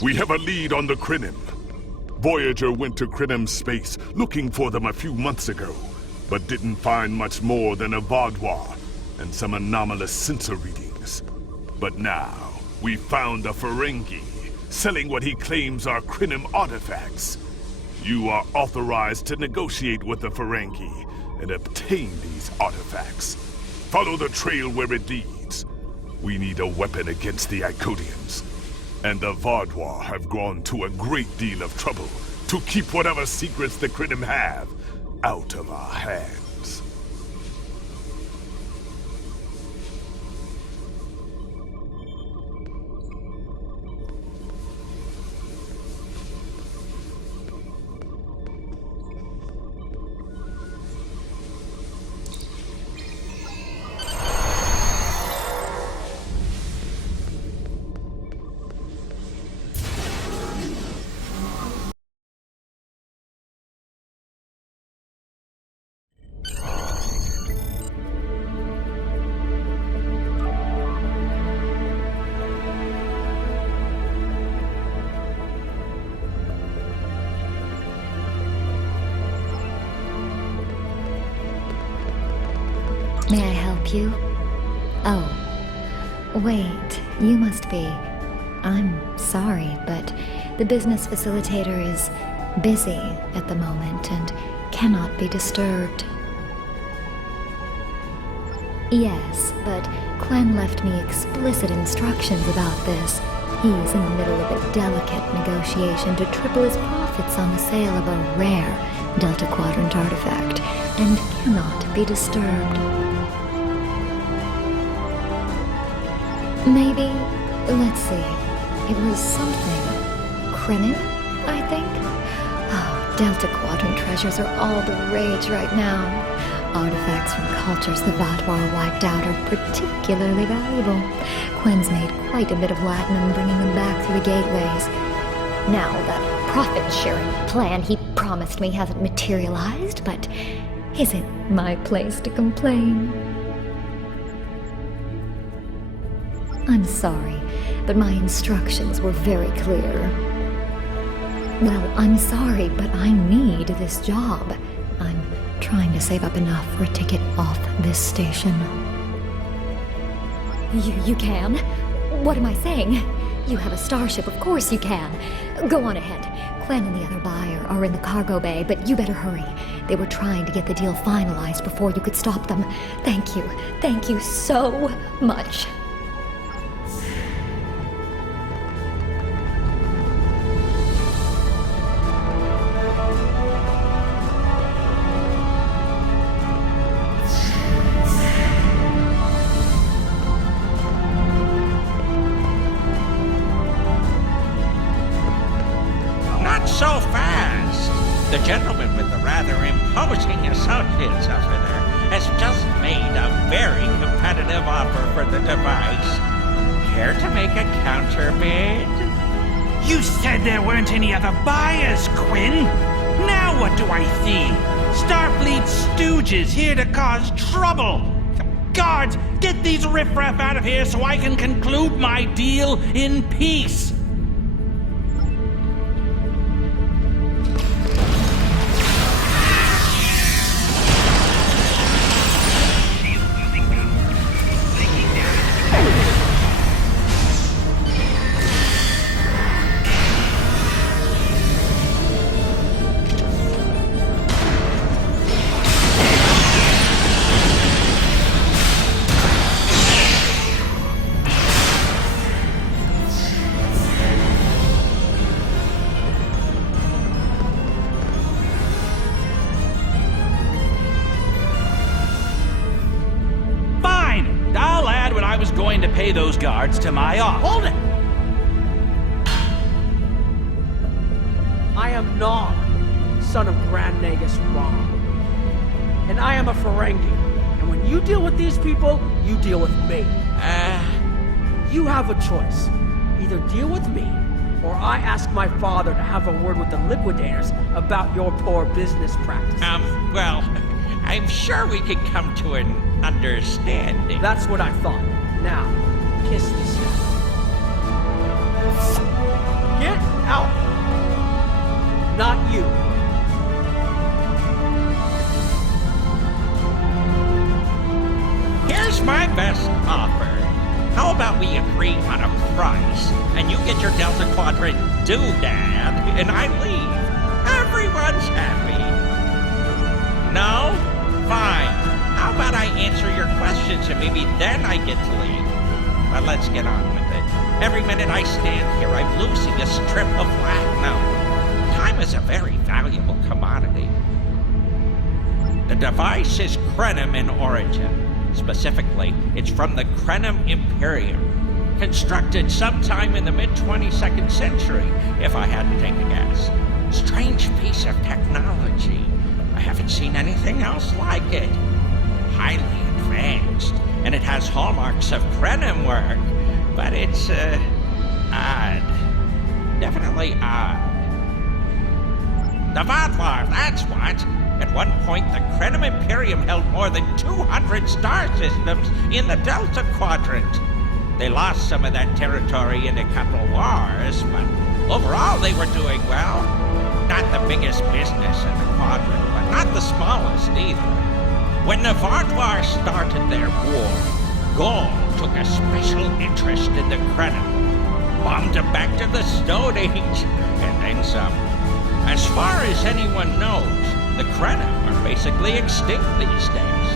We have a lead on the Krynim. Voyager went to Krynim space looking for them a few months ago, but didn't find much more than a Vaadwaur and some anomalous sensor readings. But now, we found a Ferengi selling what he claims are Krynim artifacts. You are authorized to negotiate with the Ferengi and obtain these artifacts. Follow the trail where it leads. We need a weapon against the Icodians. And the Vaadwaur have gone to a great deal of trouble to keep whatever secrets the Krynim have out of our hands. May I help you? Oh, wait, you must be. I'm sorry, but the business facilitator is busy at the moment and cannot be disturbed. Yes, but Quen left me explicit instructions about this. He's in the middle of a delicate negotiation to triple his profits on the sale of a rare Delta Quadrant artifact and cannot be disturbed. Maybe, let's see, it was something Krynim, I think? Oh, Delta Quadrant treasures are all the rage right now. Artifacts from cultures the Vaadwaur wiped out are particularly valuable. Quen's made quite a bit of latinum bringing them back through the gateways. Now, that profit-sharing plan he promised me hasn't materialized, but is it my place to complain? I'm sorry, but my instructions were very clear. Well, I'm sorry, but I need this job. I'm trying to save up enough for a ticket off this station. You can? What am I saying? You have a starship, of course you can. Go on ahead. Quen and the other buyer are in the cargo bay, but you better hurry. They were trying to get the deal finalized before you could stop them. Thank you so much. So fast! The gentleman with the rather imposing associates over there has just made a very competitive offer for the device. Care to make a counterbid? You said there weren't any other buyers, Quinn. Now what do I see? Starfleet stooges here to cause trouble. Guards, get these riffraff out of here so I can conclude my deal in peace. Going to pay those guards to my office. Hold it! I am Nog, son of Grand Nagus Rom. And I am a Ferengi. And when you deal with these people, you deal with me. You have a choice. Either deal with me, or I ask my father to have a word with the Liquidators about your poor business practices. Well, I'm sure we could come to an understanding. That's what I thought. Now, kiss this guy. Get agree on a price, and you get your Delta Quadrant doodad, and I leave. Everyone's happy. No? Fine. How about I answer your questions and maybe then I get to leave? But let's get on with it. Every minute I stand here, I'm losing a strip of platinum. Time is a very valuable commodity. The device is Krenim in origin. Specifically, it's from the Krenim Imperium. Constructed sometime in the mid-22nd century, if I had to take a guess. Strange piece of technology. I haven't seen anything else like it. Highly advanced, and it has hallmarks of Krenim work, but it's, odd. Definitely odd. The Vodvar, that's what! At one point, the Krenim Imperium held more than 200 star systems in the Delta Quadrant. They lost some of that territory in a couple wars, but overall they were doing well. Not the biggest business in the quadrant, but not the smallest either. When the Vodvar started their war, Gaul took a special interest in the Krenim, bombed them back to the Stone Age, and then some. As far as anyone knows, the Krenim are basically extinct these days.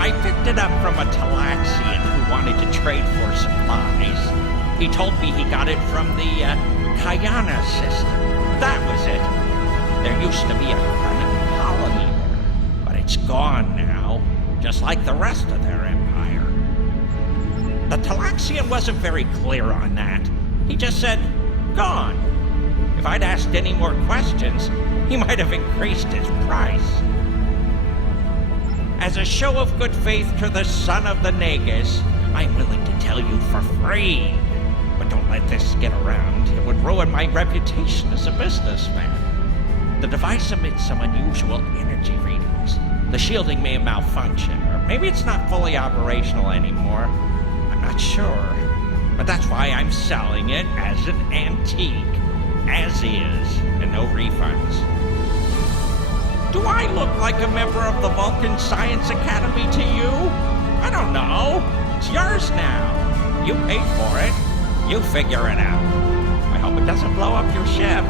I picked it up from a Talaxian who wanted to trade for supplies. He told me he got it from the Kayana system. That was it. There used to be a Krenim colony there, but it's gone now, just like the rest of their empire. The Talaxian wasn't very clear on that. He just said, gone. If I'd asked any more questions, he might have increased his price. As a show of good faith to the son of the Nagus, I'm willing to tell you for free. But don't let this get around. It would ruin my reputation as a businessman. The device emits some unusual energy readings. The shielding may malfunction, or maybe it's not fully operational anymore. I'm not sure. But that's why I'm selling it as an antique. As is, and no refunds. Do I look like a member of the Vulcan Science Academy to you? I don't know. It's yours now. You paid for it. You figure it out. I hope it doesn't blow up your ship.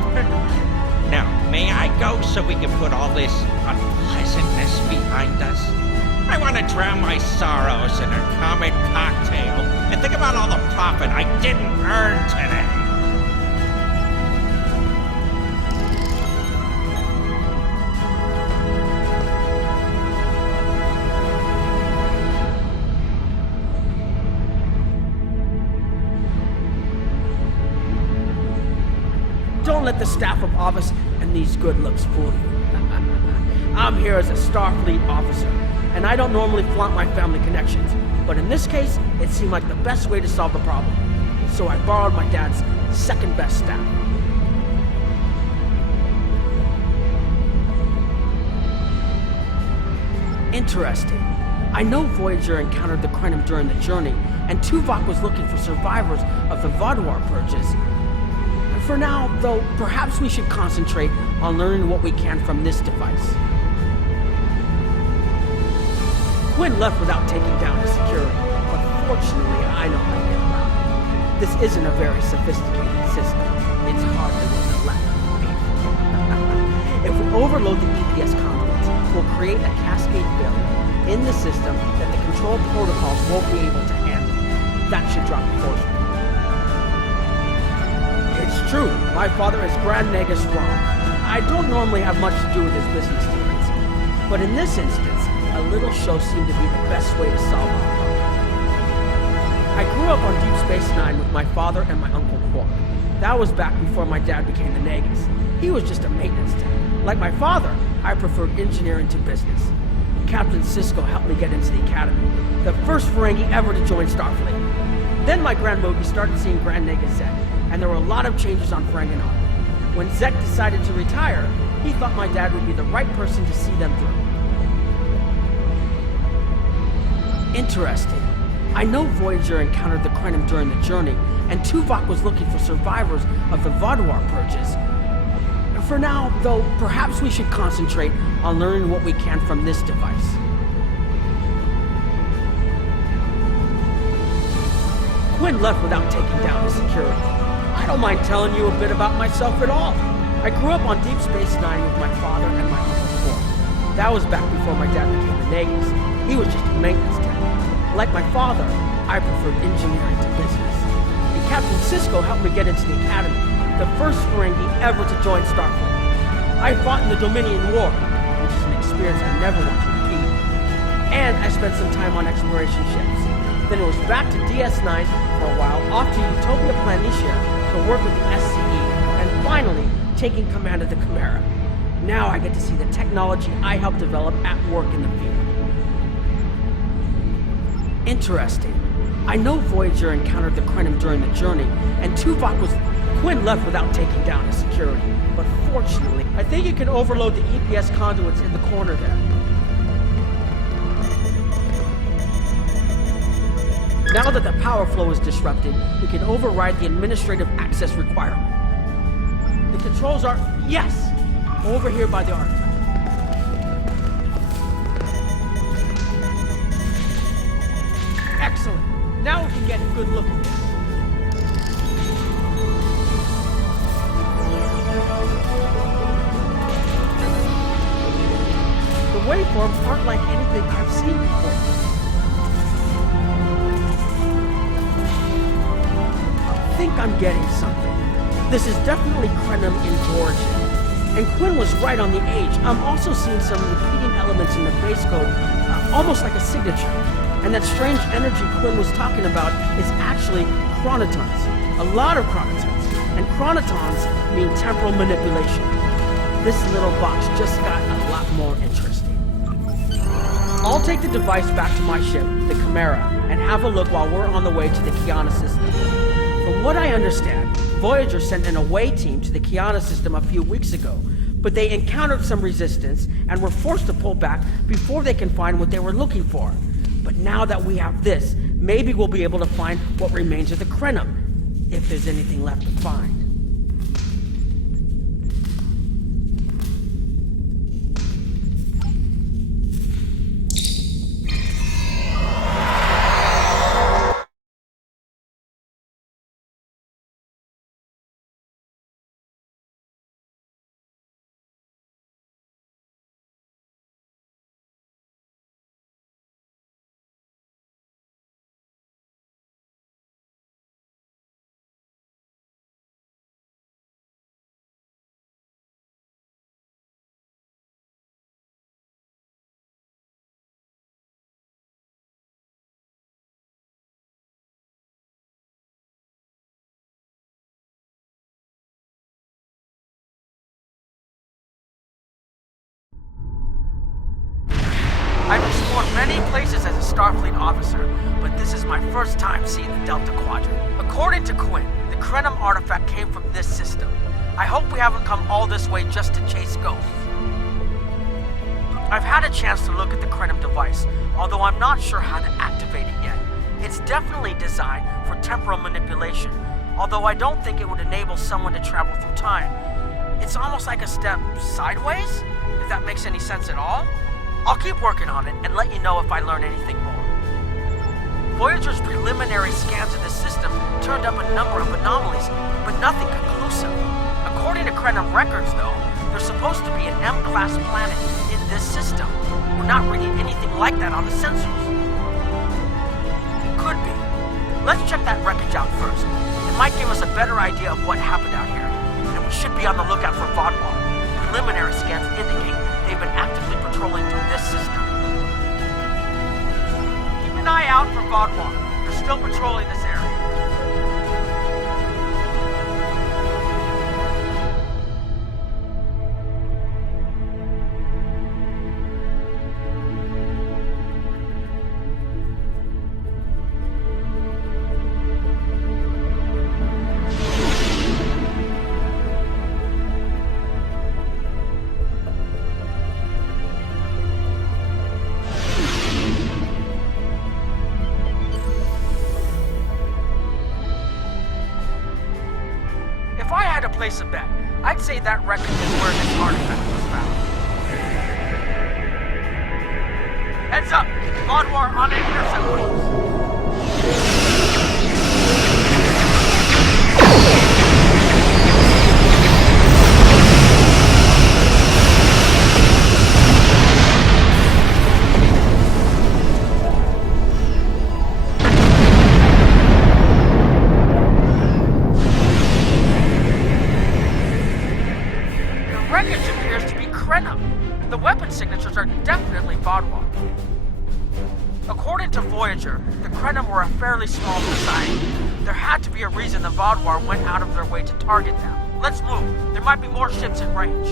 Now, may I go so we can put all this unpleasantness behind us? I want to drown my sorrows in a comet cocktail and think about all the profit I didn't earn today. Don't let the staff of Obus and these good looks fool you. I'm here as a Starfleet officer, and I don't normally flaunt my family connections, but in this case, it seemed like the best way to solve the problem. So I borrowed my dad's second best staff. Interesting. I know Voyager encountered the Krenim during the journey, and Tuvok was looking for survivors of the Vodvar purges. And for now, though, perhaps we should concentrate on learning what we can from this device. Quinn left without taking down his security, but fortunately I know how to get around it. This isn't a very sophisticated system. It's hardly worth a laugh. If we overload the EPS conduits, we'll create a cascade failure in the system that the control protocols won't be able to handle. That should drop the force. It's true, my father is Grand Nagus Rom. I don't normally have much to do with his business dealings, but in this instance, a little show seemed to be the best way to solve our problem. I grew up on Deep Space Nine with my father and my Uncle Quark. That was back before my dad became the Nagus. He was just a maintenance tech. Like my father, I preferred engineering to business. Captain Sisko helped me get into the Academy, the first Ferengi ever to join Starfleet. Then my Grand Mogi started seeing Grand Nagus Zek, and there were a lot of changes on Ferenginar. When Zek decided to retire, he thought my dad would be the right person to see them through. Interesting. I know Voyager encountered the Krenim during the journey, and Tuvok was looking for survivors of the Vodvar purges. For now, though, perhaps we should concentrate on learning what we can from this device. Quinn left without taking down his security. I don't mind telling you a bit about myself at all. I grew up on Deep Space Nine with my father and my Uncle Ford. That was back before my dad became a Nagus. He was just a maintenance tech. Like my father, I preferred engineering to business. And Captain Sisko helped me get into the Academy, the first Ferengi ever to join Starfleet. I fought in the Dominion War, which is an experience I never want to repeat. And I spent some time on exploration ships. Then it was back to DS9 for a while, off to Utopia Planitia to work with the SCE, and finally taking command of the Chimera. Now I get to see the technology I helped develop at work in the field. Interesting. I know Voyager encountered the Krenim during the journey, and Tuvok was... Quinn left without taking down his security. But fortunately, I think you can overload the EPS conduits in the corner there. Now that the power flow is disrupted, we can override the administrative access requirement. The controls are... Yes! Over here by the artifact. Excellent. Now we can get a good look at this. The waveforms aren't like anything I've seen before. I think I'm getting something. This is definitely Krenim in origin. And Quinn was right on the age. I'm also seeing some repeating elements in the base code, almost like a signature. And that strange energy Quinn was talking about is actually chronotons. A lot of chronotons. And chronotons mean temporal manipulation. This little box just got a lot more interesting. I'll take the device back to my ship, the Chimera, and have a look while we're on the way to the Kiana system. From what I understand, Voyager sent an away team to the Kiana system a few weeks ago, but they encountered some resistance and were forced to pull back before they can find what they were looking for. But now that we have this, maybe we'll be able to find what remains of the Krenim, if there's anything left to find. I've explored many places as a Starfleet officer, but this is my first time seeing the Delta Quadrant. According to Quinn, the Krenim artifact came from this system. I hope we haven't come all this way just to chase ghosts. I've had a chance to look at the Krenim device, although I'm not sure how to activate it yet. It's definitely designed for temporal manipulation, although I don't think it would enable someone to travel through time. It's almost like a step sideways, if that makes any sense at all. I'll keep working on it and let you know if I learn anything more. Voyager's preliminary scans of the system turned up a number of anomalies, but nothing conclusive. According to Krenim records, though, there's supposed to be an M-class planet in this system. We're not reading anything like that on the sensors. Could be. Let's check that wreckage out first. It might give us a better idea of what happened out here. And we should be on the lookout for Vodwar. Preliminary scans indicate they've been actively patrolling through this system. Keep an eye out for Vodwar. They're still patrolling this area. Place a bet. I'd say that wreckage is where this artifact was found. Heads up! Vodwar on an intercept post. signatures are definitely Vaadwaur. According to Voyager, the Krenim were a fairly small society. There had to be a reason the Vaadwaur went out of their way to target them. Let's move. There might be more ships in range.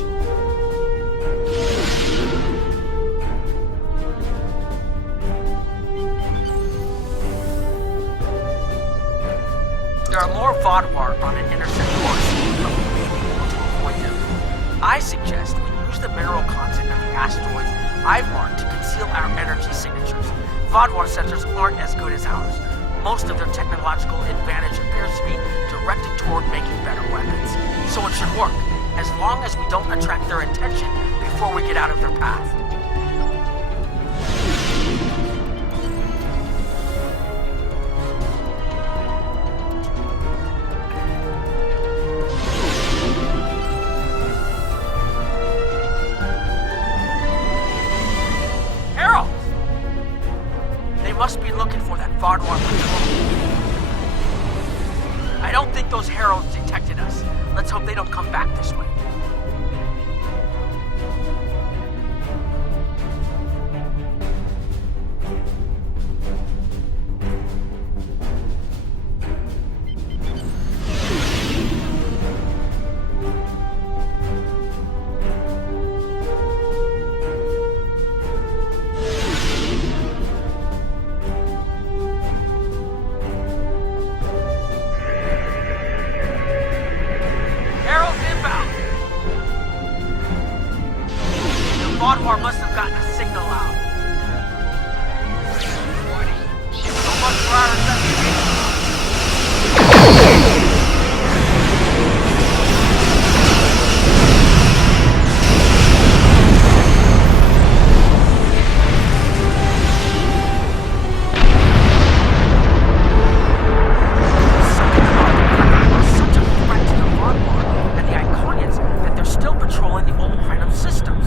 There are more Vaadwaur on an intercept course, but we may be able to avoid them. I suggest we use the mineral content of the asteroids I've marked to conceal our energy signatures. Vaadwaur sensors aren't as good as ours. Most of their technological advantage appears to be directed toward making better weapons. So it should work, as long as we don't attract their attention before we get out of their path. Must be looking for that Vaadwaur patrol. I don't think those heralds detected us. Let's hope they don't come back this way. Vaadwaur must have gotten a signal out. So much for our investigation. Such a threat to the Vaadwaur and the Iconians that they're still patrolling the old Krenim systems.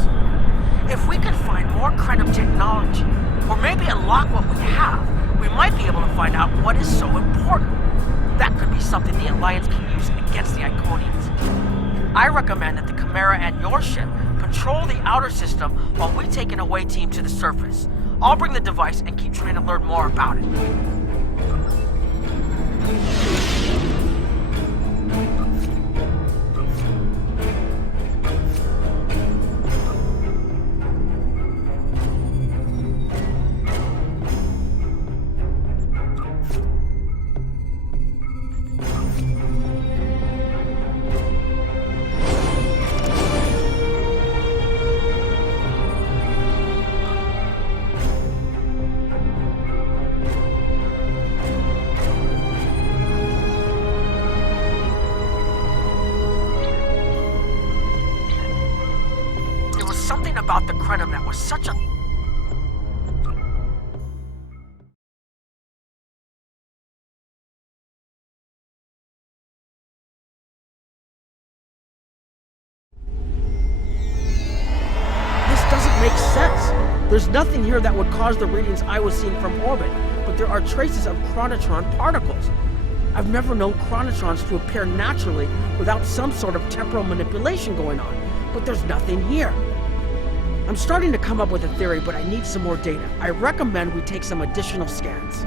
If we could find more Krenim technology, or maybe unlock what we have, we might be able to find out what is so important. That could be something the Alliance can use against the Iconians. I recommend that the Chimera and your ship patrol the outer system while we take an away team to the surface. I'll bring the device and keep trying to learn more about it. Something about the Krenim that was such a... This doesn't make sense. There's nothing here that would cause the readings I was seeing from orbit, but there are traces of chronotron particles. I've never known chronotrons to appear naturally without some sort of temporal manipulation going on, but there's nothing here. I'm starting to come up with a theory, but I need some more data. I recommend we take some additional scans.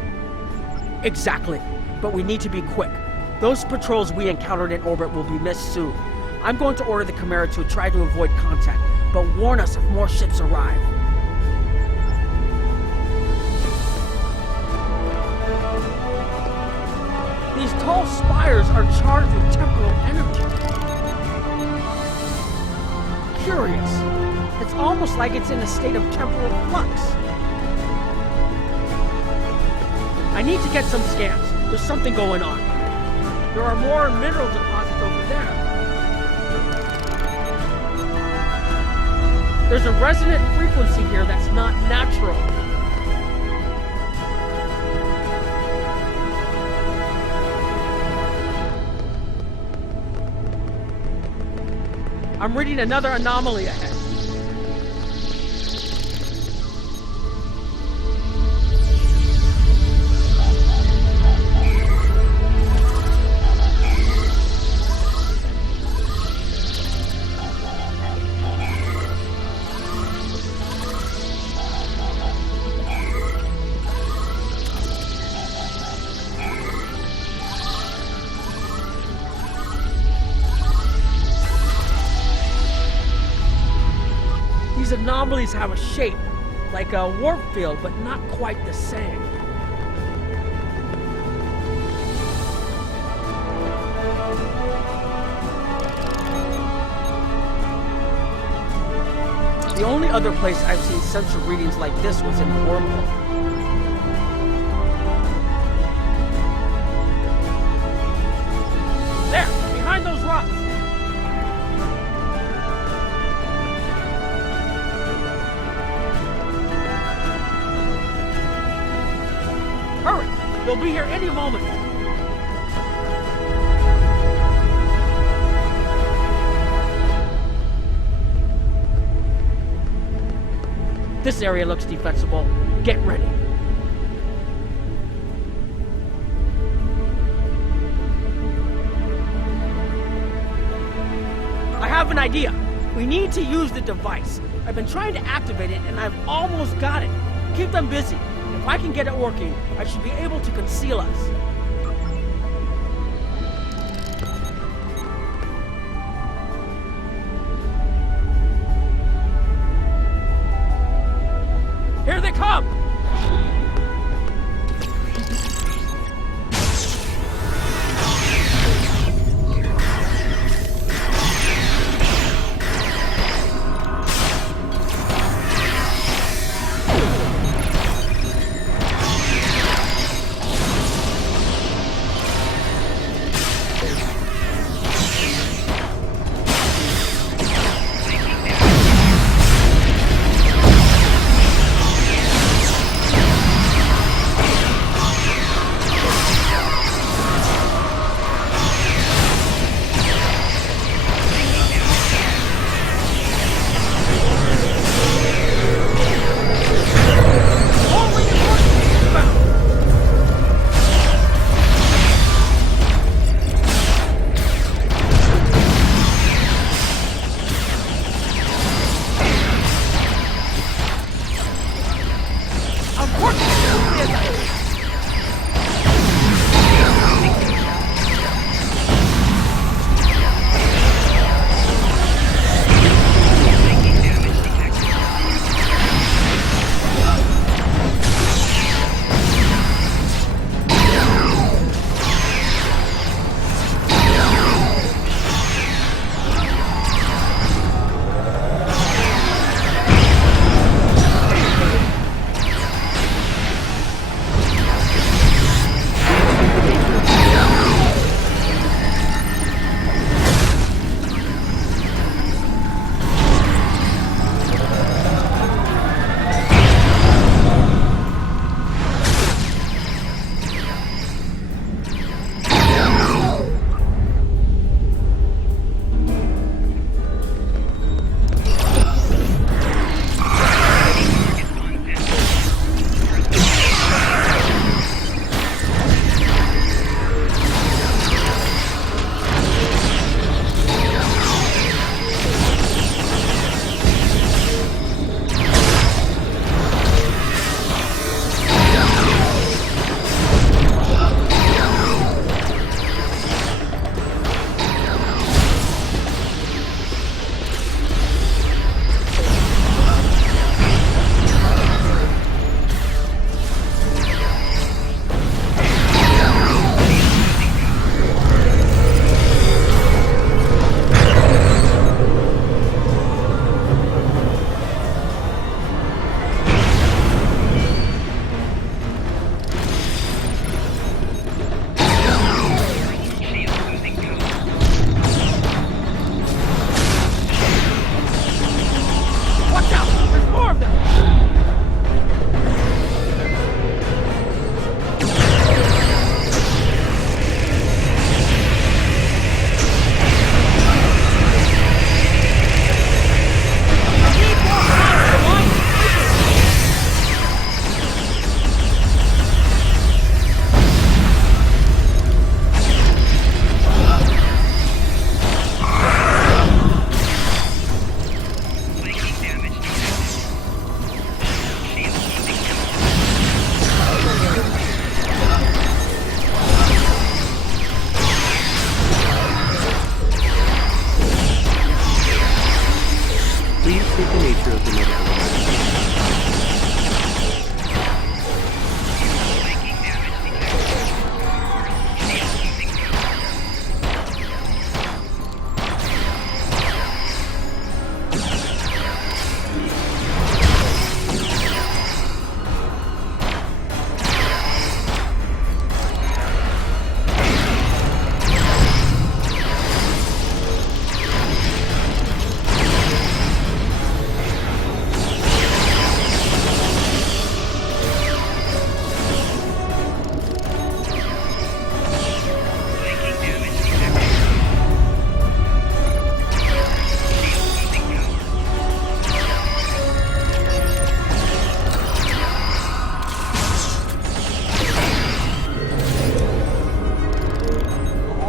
Exactly, but we need to be quick. Those patrols we encountered in orbit will be missed soon. I'm going to order the Chimera to try to avoid contact, but warn us if more ships arrive. These tall spires are charged with temporal energy. Curious. It's almost like it's in a state of temporal flux. I need to get some scans. There's something going on. There are more mineral deposits over there. There's a resonant frequency here that's not natural. I'm reading another anomaly ahead. anomalies have a shape, like a warp field, but not quite the same. The only other place I've seen sensor readings like this was in the wormhole. There, behind those rocks. Hurry, they'll be here any moment. This area looks defensible. Get ready. I have an idea. We need to use the device. I've been trying to activate it, and I've almost got it. Keep them busy. If I can get it working, I should be able to conceal us. Here they come!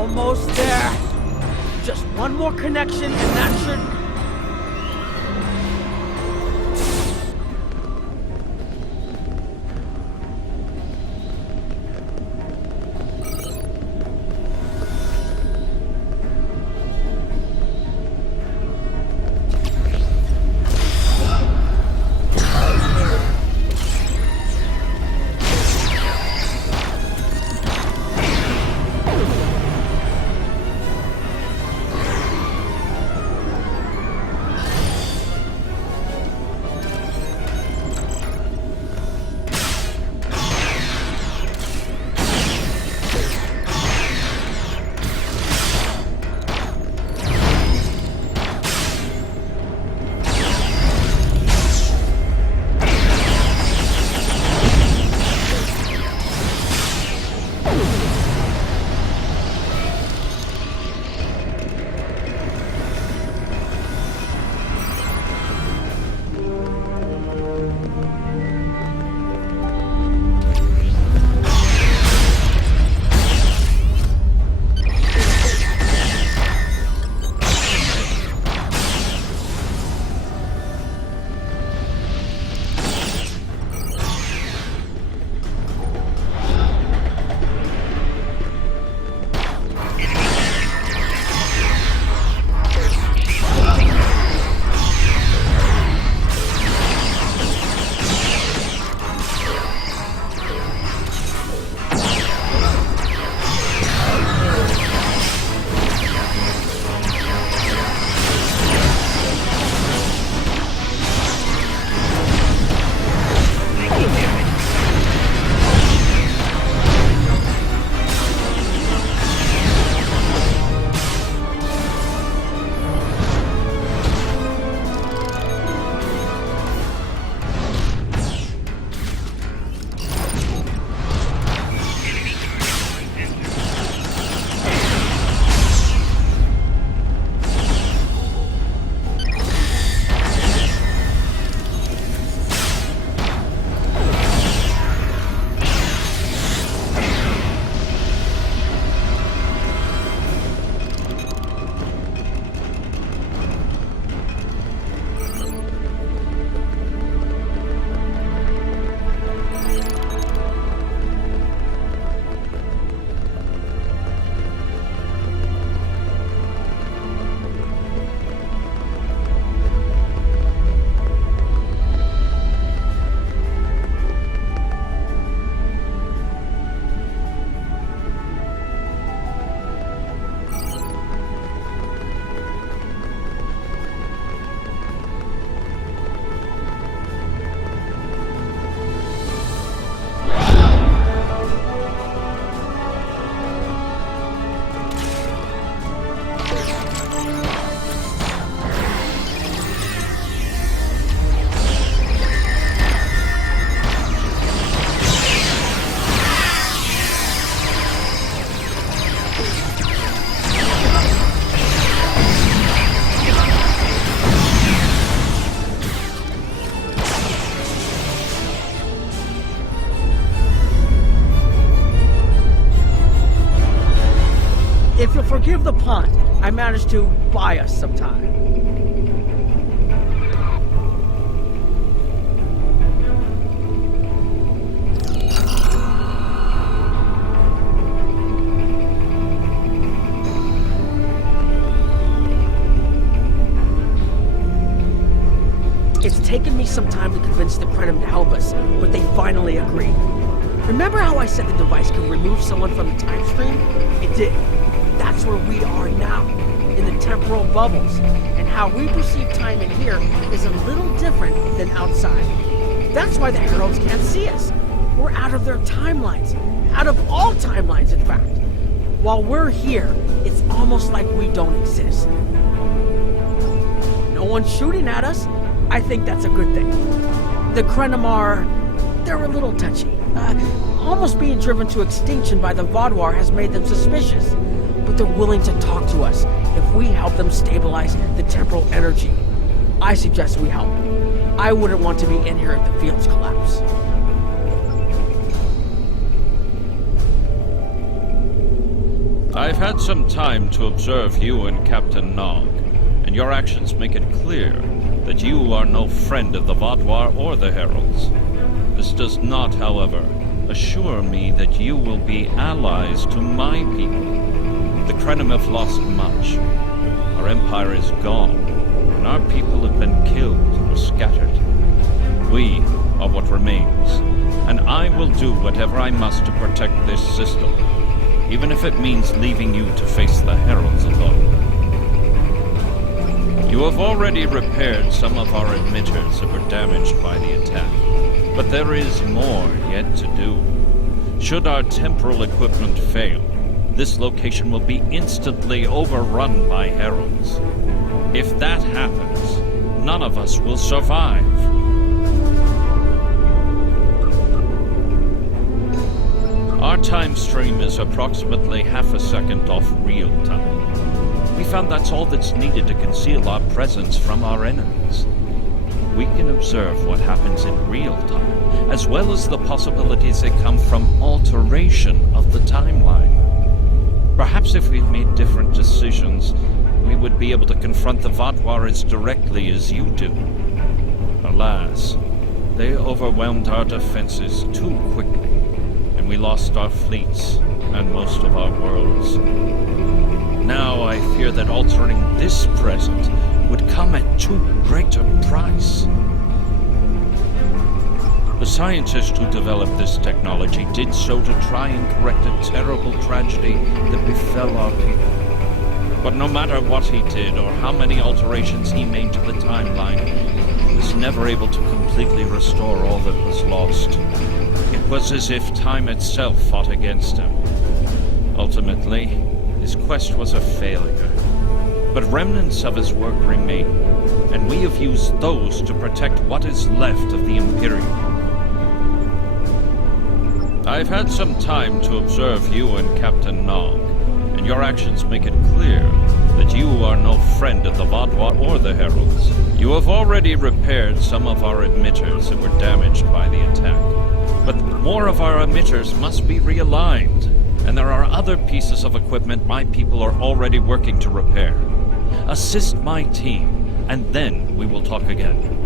Almost there. Just one more connection and that should... If you'll forgive the pun, I managed to buy us some time. It's taken me some time to convince the Krenim to help us, but they finally agreed. Remember how I said the device could remove someone from the time stream? It did. That's where we are now, in the temporal bubbles, and how we perceive time in here is a little different than outside. That's why the Heralds can't see us. We're out of their timelines, out of all timelines, in fact. While we're here, it's almost like we don't exist. No one's shooting at us. I think that's a good thing. The Krenim are... they're a little touchy. Almost being driven to extinction by the Vaadwaur has made them suspicious. But they're willing to talk to us if we help them stabilize the temporal energy. I suggest we help. I wouldn't want to be in here if the fields collapse. I've had some time to observe you and Captain Nog, and your actions make it clear that you are no friend of the Vaadwaur or the Heralds. This does not, however, assure me that you will be allies to my people. The Krenim have lost much. Our empire is gone, and our people have been killed or scattered. We are what remains, and I will do whatever I must to protect this system, even if it means leaving you to face the Heralds alone. You have already repaired some of our emitters that were damaged by the attack, but there is more yet to do. Should our temporal equipment fail, this location will be instantly overrun by Heralds. If that happens, none of us will survive. Our time stream is approximately half a second off real time. We found that's all that's needed to conceal our presence from our enemies. We can observe what happens in real time, as well as the possibilities that come from alteration of the timeline. Perhaps if we'd made different decisions, we would be able to confront the Vaadwaur as directly as you do. Alas, they overwhelmed our defenses too quickly, and we lost our fleets and most of our worlds. Now I fear that altering this present would come at too great a price. The scientist who developed this technology did so to try and correct a terrible tragedy that befell our people. But no matter what he did or how many alterations he made to the timeline, he was never able to completely restore all that was lost. It was as if time itself fought against him. Ultimately, his quest was a failure. But remnants of his work remain, and we have used those to protect what is left of the Imperium. I've had some time to observe you and Captain Nog, and your actions make it clear that you are no friend of the Vaadwaur or the Heralds. You have already repaired some of our emitters that were damaged by the attack, but more of our emitters must be realigned, and there are other pieces of equipment my people are already working to repair. Assist my team, and then we will talk again.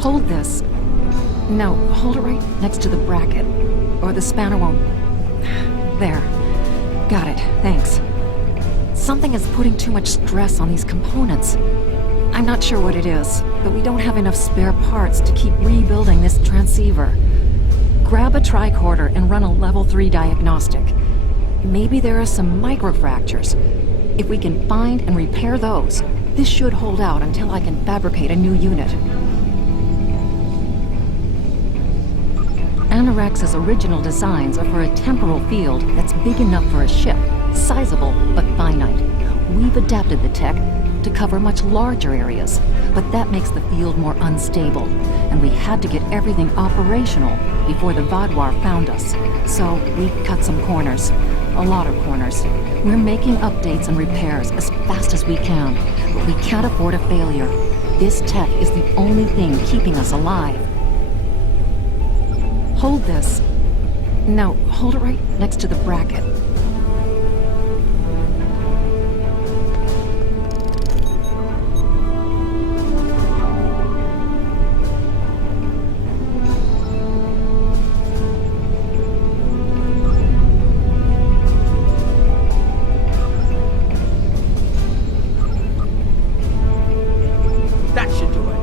Hold this. No, hold it right next to the bracket. Or the spanner won't... There. Got it, thanks. Something is putting too much stress on these components. I'm not sure what it is, but we don't have enough spare parts to keep rebuilding this transceiver. Grab a tricorder and run a level 3 diagnostic. Maybe there are some microfractures. If we can find and repair those, this should hold out until I can fabricate a new unit. Anorax's original designs are for a temporal field that's big enough for a ship, sizable but finite. We've adapted the tech to cover much larger areas, but that makes the field more unstable, and we had to get everything operational before the Vaadwaur found us. So we cut some corners. A lot of corners. We're making updates and repairs as fast as we can, but we can't afford a failure. This tech is the only thing keeping us alive. Hold this. No, hold it right next to the bracket. That should do it.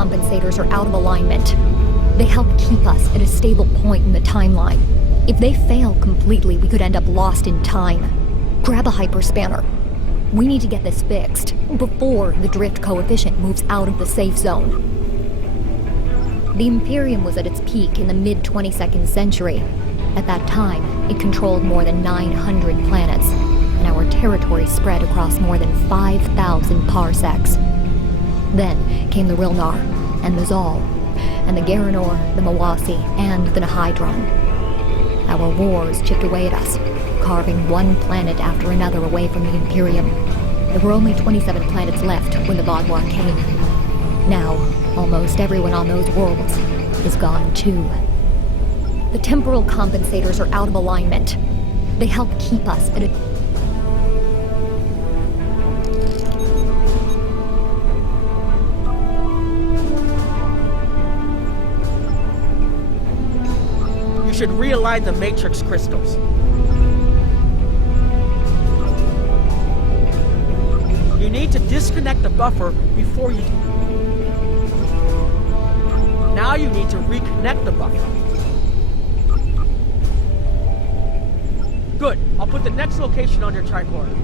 compensators are out of alignment. They help keep us at a stable point in the timeline. If they fail completely, we could end up lost in time. Grab a hyperspanner. We need to get this fixed before the drift coefficient moves out of the safe zone. The Imperium was at its peak in the mid-22nd century. At that time, it controlled more than 900 planets, and our territory spread across more than 5,000 parsecs. Then came the Rilnar, and the Zal, and the Garanor, the Mawasi, and the Nihydron. Our wars chipped away at us, carving one planet after another away from the Imperium. There were only 27 planets left when the Vaadwaur came. Now, almost everyone on those worlds is gone too. The temporal compensators are out of alignment. They help keep us at a... You should realign the matrix crystals. You need to disconnect the buffer before you... Now you need to reconnect the buffer. Good. I'll put the next location on your tricorder.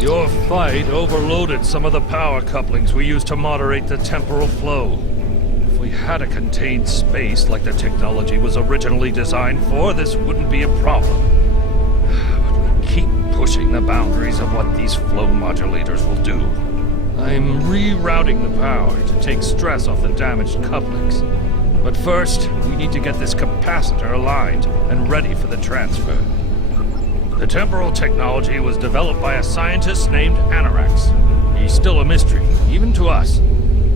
Your fight overloaded some of the power couplings we used to moderate the temporal flow. If we had a contained space like the technology was originally designed for, this wouldn't be a problem. But we keep pushing the boundaries of what these flow modulators will do. I'm rerouting the power to take stress off the damaged couplings. But first, we need to get this capacitor aligned and ready for the transfer. The temporal technology was developed by a scientist named Anarax. He's still a mystery, even to us.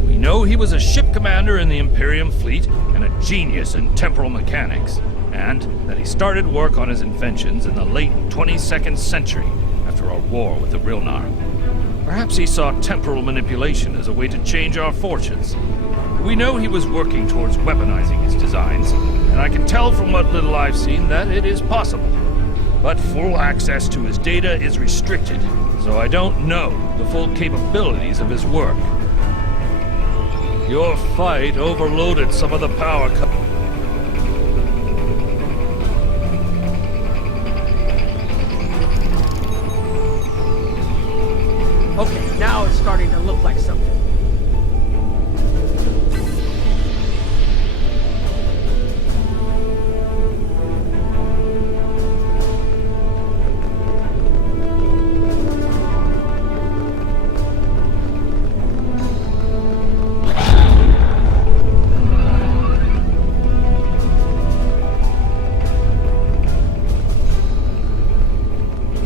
We know he was a ship commander in the Imperium fleet and a genius in temporal mechanics, and that he started work on his inventions in the late 22nd century after our war with the Rilnar. Perhaps he saw temporal manipulation as a way to change our fortunes. We know he was working towards weaponizing his designs, and I can tell from what little I've seen that it is possible. But full access to his data is restricted, so I don't know the full capabilities of his work. Your fight overloaded some of the power Okay, now it's starting to look like something.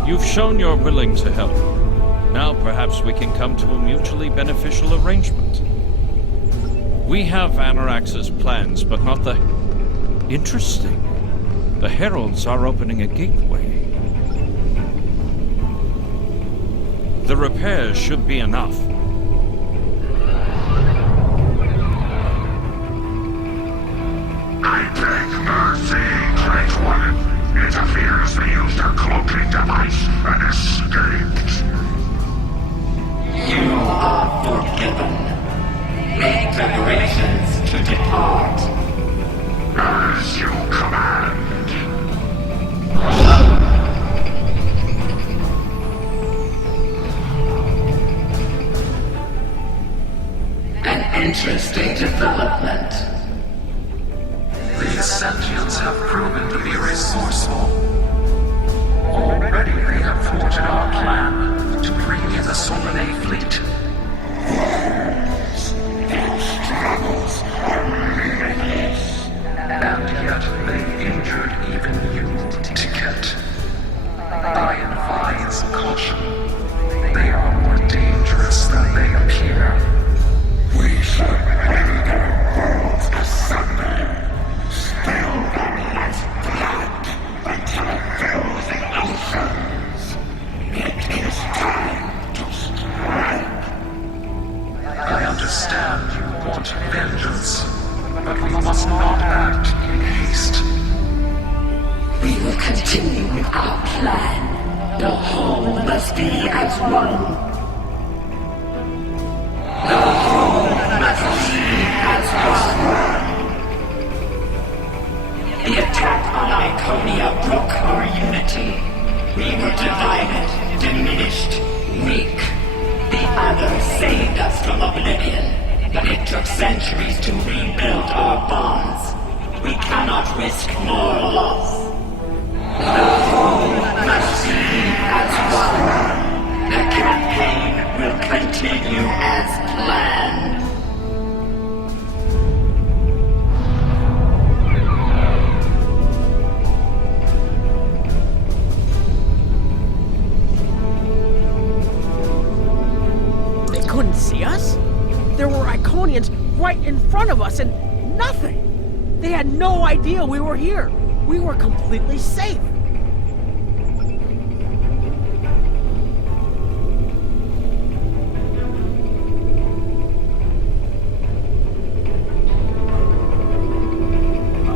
You've shown you're willing to help. Now perhaps we can come to a mutually beneficial arrangement. We have Anarax's plans, but not the... Interesting. The Heralds are opening a gateway. The repairs should be enough. I beg mercy, Great One. It appears they used a cloaking device and escaped. You are forgiven. Make preparations to depart. As you command. An interesting development. These sentients have proven to be resourceful. Already they have thwarted our plan to bring in the Solanae fleet. Their struggles are limitless. And yet they injured even you, Ticket. I advise want vengeance, but we must not act in haste. We will continue with our plan. The whole must be as one. The whole must be as one. The attack on Iconia broke our unity. We were divided, diminished, weak. The others saved us from oblivion, but it took centuries to rebuild our bonds. We cannot risk more loss. The whole must be as one. The campaign will continue as planned. They couldn't see us? There were Iconians right in front of us and nothing. They had no idea we were here. We were completely safe.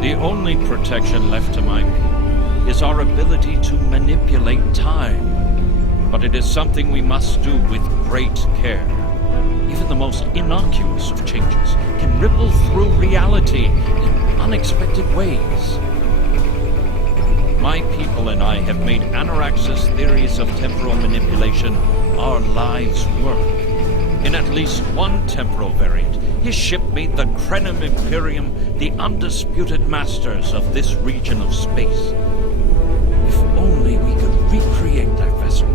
The only protection left to Mike is our ability to manipulate time. But it is something we must do with great care. Even the most innocuous of changes can ripple through reality in unexpected ways. My people and I have made Anarax's theories of temporal manipulation our lives' work. In at least one temporal variant, his ship made the Krenim Imperium the undisputed masters of this region of space. If only we could recreate that vessel.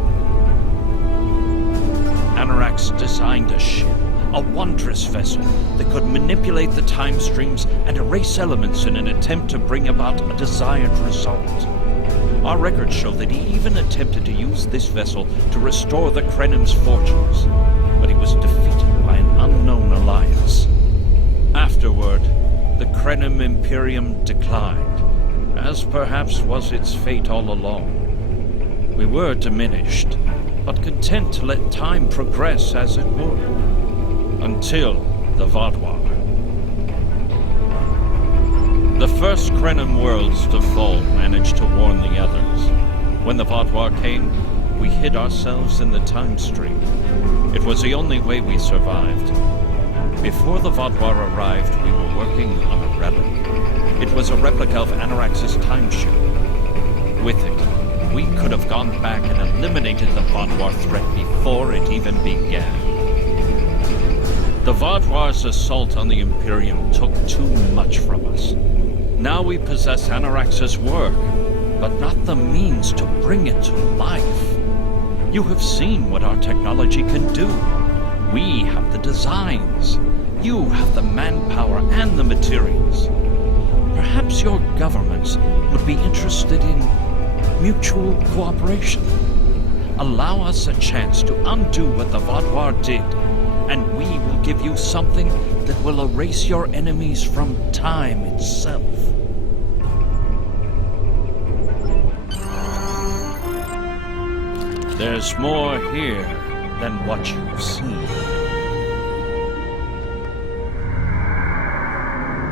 Anarax designed a ship, a wondrous vessel that could manipulate the time streams and erase elements in an attempt to bring about a desired result. Our records show that he even attempted to use this vessel to restore the Krenim's fortunes, but he was defeated by an unknown alliance. Afterward, the Krenim Imperium declined, as perhaps was its fate all along. We were diminished, but content to let time progress as it would, until the Vaadwaur. The first Krenim worlds to fall managed to warn the others. When the Vaadwaur came, we hid ourselves in the time stream. It was the only way we survived. Before the Vaadwaur arrived, we were working on a relic. It was a replica of Anarax's time ship. With it, we could have gone back and eliminated the Vaadwaur threat before it even began. The Vaadwaur's assault on the Imperium took too much from us. Now we possess Anarax's work, but not the means to bring it to life. You have seen what our technology can do. We have the designs. You have the manpower and the materials. Perhaps your governments would be interested in mutual cooperation. Allow us a chance to undo what the Vaadwaur did, and we will give you something that will erase your enemies from time itself. There's more here than what you've seen.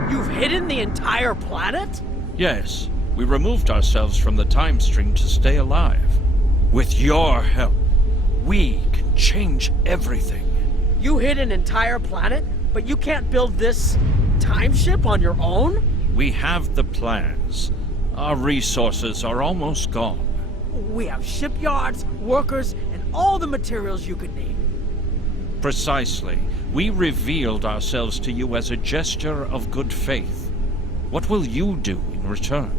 You've hidden the entire planet? Yes, we removed ourselves from the time stream to stay alive. With your help, we can change everything. You hid an entire planet, but you can't build this time ship on your own? We have the plans. Our resources are almost gone. We have shipyards, workers, and all the materials you could need. Precisely. We revealed ourselves to you as a gesture of good faith. What will you do in return?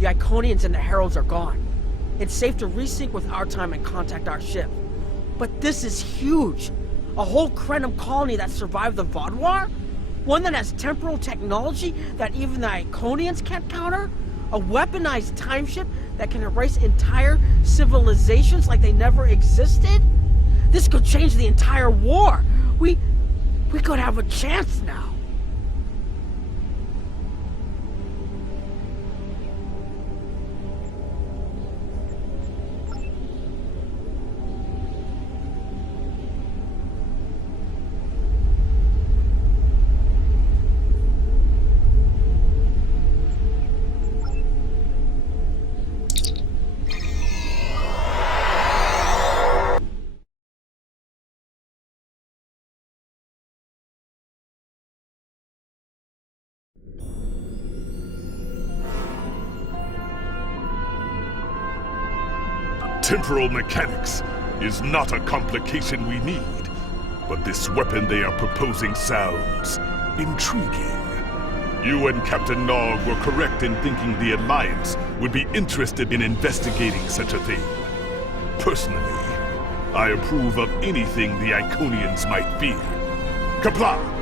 The Iconians and the Heralds are gone. It's safe to resync with our time and contact our ship. But this is huge. A whole Krenim colony that survived the Vaadwaur? One that has temporal technology that even the Iconians can't counter? A weaponized time ship that can erase entire civilizations like they never existed? This could change the entire war. We could have a chance now. Temporal mechanics is not a complication we need, but this weapon they are proposing sounds intriguing. You and Captain Nog were correct in thinking the Alliance would be interested in investigating such a thing. Personally, I approve of anything the Iconians might fear. Qapla'!